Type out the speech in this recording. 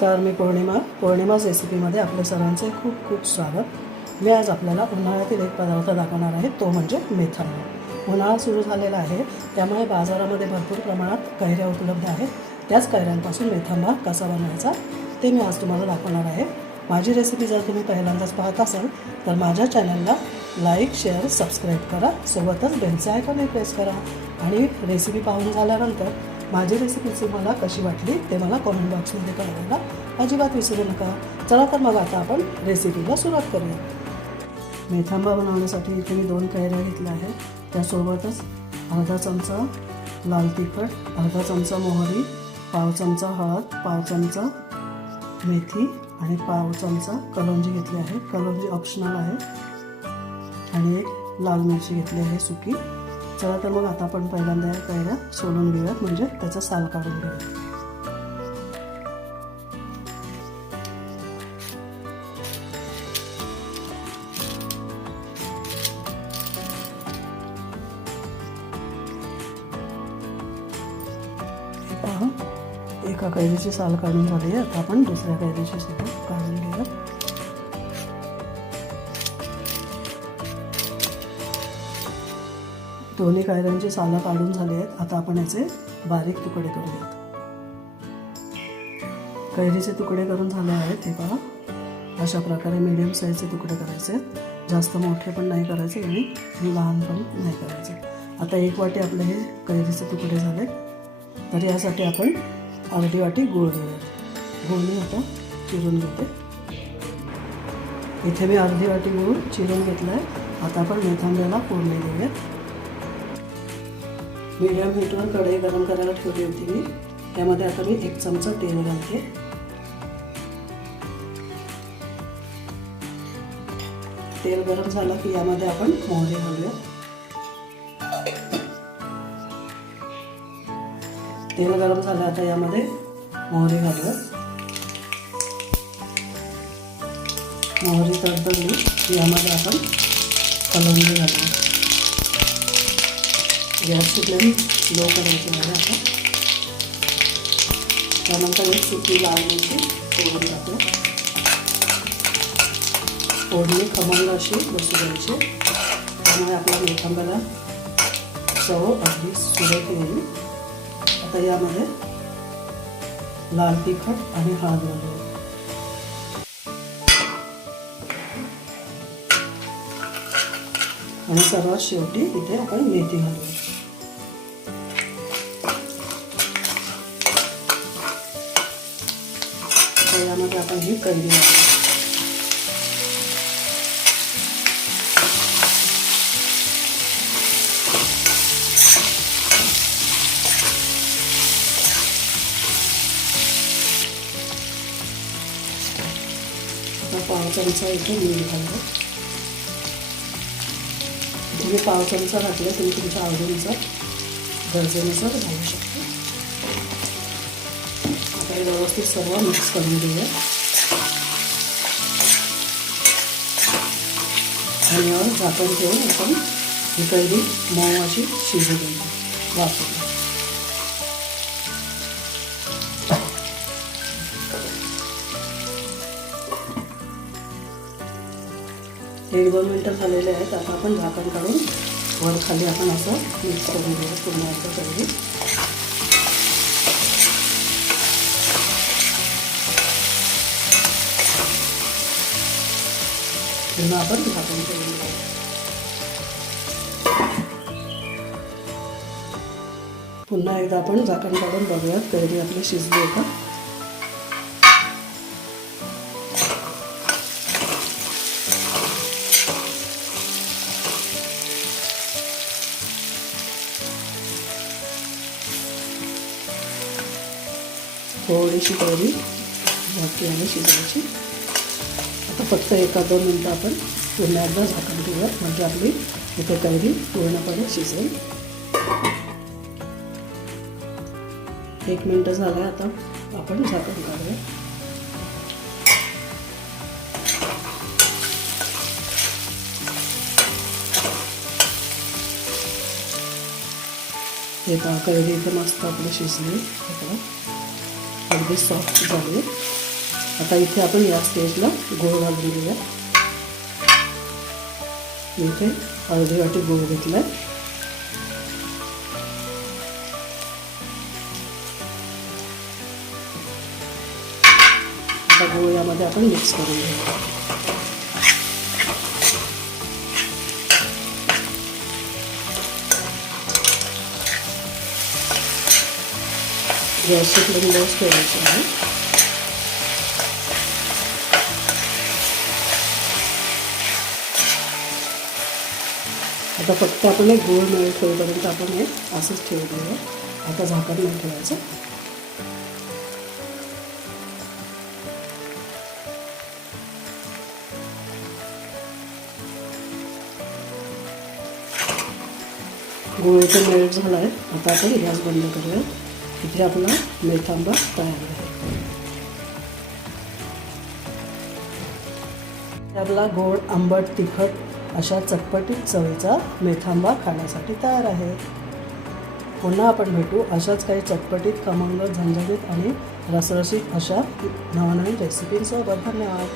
नमस्कार मी पौर्णिमा. पौर्णिमाच रेसिपीमध्ये आपल्या सर्वांचे खूप खूप स्वागत. मी आज आपल्याला उन्हाळ्यातील एक पदार्थ दाखवणार आहे तो म्हणजे मेथांबा उन्हाळा सुरू झालेला आहे त्यामुळे बाजारामध्ये भरपूर प्रमाणात कैऱ्या उपलब्ध आहेत. त्याच कैऱ्यांपासून मेथांबा कसा बनवायचा ते मी आज तुम्हाला दाखवणार आहे. माझी रेसिपी जर तुम्ही पहिल्यांदाच पाहत असाल तर माझ्या चॅनलला लाईक शेअर सबस्क्राईब करा. सोबतच बेलचे आयकॉनही प्रेस करा. आणि रेसिपी पाहून झाल्यानंतर माझी रेसिपीची मला कशी वाटली ते मला कॉमेंट बॉक्समध्ये कळवायला अजिबात विसरू नका. चला तर मग आता आपण रेसिपीला सुरुवात करूया. मेथांबा बनवण्यासाठी इथे मी दोन कैऱ्या घेतल्या आहेत. त्यासोबतच अर्धा चमचा लाल तिखट अर्धा चमचा मोहरी पाव चमचा हळद पाव चमचा मेथी आणि पाव चमचा कलोंजी घेतली आहे. कलोंजी ऑप्शनल आहे. आणि एक लाल मिरची घेतली आहे सुकी. चला तर मग आता आपण पहिल्यांदा या कैऱ्या सोलून घेऊयात म्हणजे त्याचा साल काढून घेऊयात. एका कैरीची साल काढून झाली आहे. आता आपण दुसऱ्या कैरीची सुद्धा काढून घेऊयात. दोन्ही कायऱ्यांची सालं काढून झाली आहेत. आता आपण याचे बारीक तुकडे करूयात. कैरीचे तुकडे करून झाले आहेत हे पहा. अशा प्रकारे मीडियम साईजचे तुकडे करायचे आहेत. जास्त मोठे पण नाही करायचे आणि लहान पण नाही करायचे. आता एक वाटी आपले हे कैरीचे तुकडे झाले तर यासाठी आपण अर्धी वाटी गूळ घेऊयात. गुळ मी आता चिरून घेते. इथे मी अर्धी वाटी गूळ चिरून घेतला आहे आता आपण मेथांब्याला फोडणी देऊयात. मीडियम हीटवर कढई गरम करायला ठेवली होती मी. त्यामध्ये आता मी एक चमचा तेल घालते. तेल गरम झालं की यामध्ये आपण मोहरी घालूया. तेल गरम झालं आता यामध्ये मोहरी घालूया. मोहरी तडतडली की यामध्ये आपण कलवंदी घालूया. गॅसची फ्लेम लो करायची आहे. आता त्यानंतर एक सुकी लाल मिरची फोडून टाकू फोडणी खमंग अशी बसू द्यायची. त्यामुळे आपल्या लोखंबाला चव अगदी सुरेख येईल. आता यामध्ये लाल तिखट आणि हळद घालू आणि सर्वात शेवटी इथे आपण मेथी घालूया. यामध्ये आपण ही पाव चमचा इथे मीठ घालू तुम्ही पाव चमचा घातला तुम्ही तुमच्या आवडीनुसार गरजेनुसार घालू शकता आता व्यवस्थित सर्व मिक्स करून घेऊया धान्यावर यावर झाकण ठेवून आपण ही कैरी मऊ अशी शिजू देऊ. वापरू एक दोन मिनटं झालेले आहेत. आता आपण झाकण काढून वर खाली आपण असं मिक्स करून घेऊ. पूर्ण असं कैरी पुन्हा आपण झाकून करून पुन्हा एकदा आपण झाकण काढून बघूयात कैरी आपली शिजली आहे का? थोडीशी कैरी बाकी आणि शिजायची आता फक्त एका दोन मिनटं आपण पुन्हा एकदा झाकण ठेवूया. म्हणजे आपली इथे कैरी पूर्णपणे शिजेल. एक मिनटं झालं आता आपण झाकण काढूया. हे पहा कैरी इथं मस्त आपली शिजली. हे पहा अगदी सॉफ्ट झाली. आता इथे आपण या स्टेजला गोळ घालून घेऊया. इथे अर्धी वाटी गोळ घेतला आहे आता गोळ यामध्ये आपण मिक्स करून घेऊ गॅसची फ्लेम लोच ठेवायची आहे. आता फक्त आपण एक गोळ मिळेल ठेवपर्यंत आपण हे असंच ठेवलेलं आहे आता झाकण नाही ठेवायचं. गोळ इथे मेल्ट झाला आहे आता आपण गॅस बंद करूया. इथे आपला मेथांबा तयार आहे. आपला गोड आंबट तिखट अशा चटपटीत चवीचा मेथांबा खाण्यासाठी तयार आहे. पुन्हा आपण भेटू अशाच काही चटपटीत खमंग झणझणीत आणि रसरशीत अशा नवनवीन रेसिपींसोबत धन्यवाद.